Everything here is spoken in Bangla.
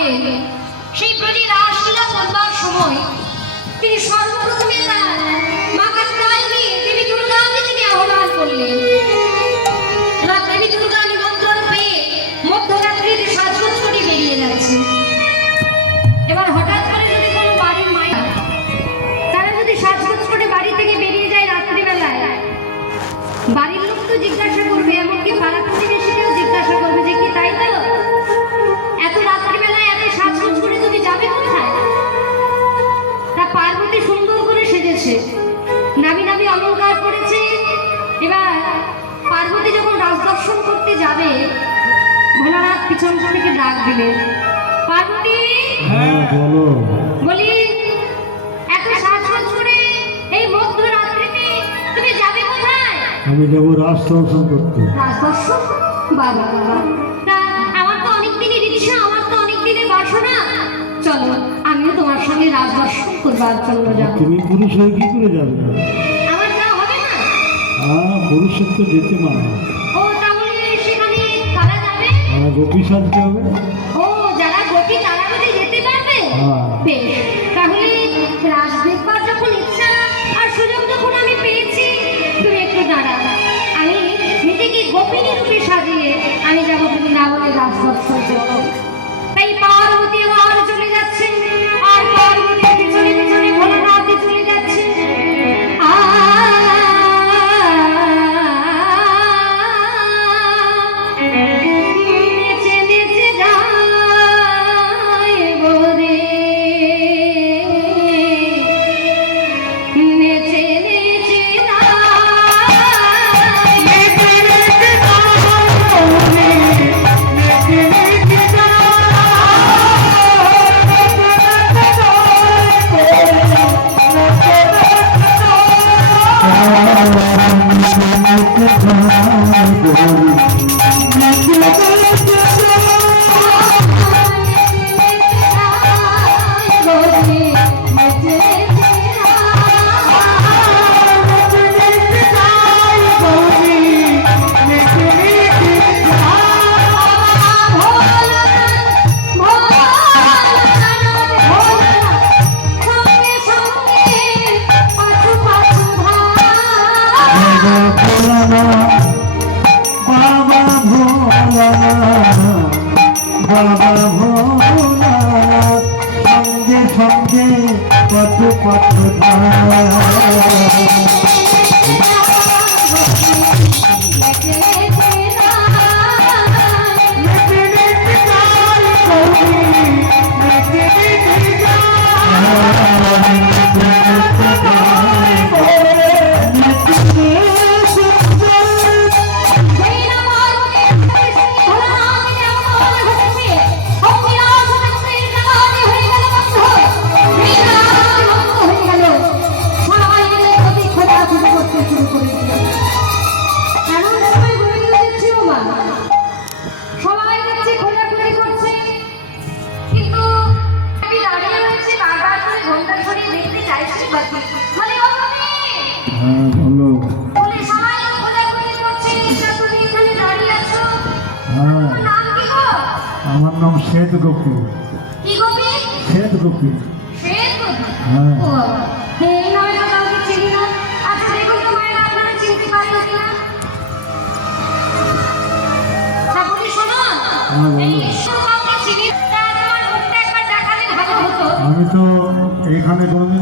হয়ে সেই প্রতি রাসলীলা করবার সময়। তিনি সর্বপ্রথমে তার পার্বতী যখন রাজদর্শন করতে যাবে ভোলানাথ পিছন থেকে ডাক দিলেন পার্বতী! হ্যাঁ বলো। বলি এত সাজগোজ করে এই মধ্যরাত্রিতে তুমি যাবে কোথায়? আমি যাব রাজ দর্শন করতে। রাজদর্শন বাবা বাবা। আমার তো অনেক দিনের ইচ্ছা আমার তো অনেক দিনের বাসনা। চলো আমিও তোমার সঙ্গে রাজদর্শন করবার জন্য যাব। তুমি পুরুষ হয়ে কি করে যাবে? পুরুষের তো যেতে মানে ও তাহলে সেখানে কারা যাবে? আর গোপী সাজতে হবে। ও যারা গোপী তারা বোধ যেতে পারবে? হ্যাঁ। বেশ তাহলে রাজ দেখবার যখন ইচ্ছা আর সুযোগ যখন আমি পেয়েছি তুমি একটু দাঁড়া আমি নিজেকে গোপিনী রূপে সাজিয়ে আমি যাব বৃন্দাবনের রাজদর্শন করব। তাই পার্বতী গোবিন্দ বাবা ভোলা বাবা ভোলা সঙ্গে সঙ্গে কত কত তা তোমার মুখটা একবার দেখালে ভালো হতো আমি তো এখানে কোনোদিন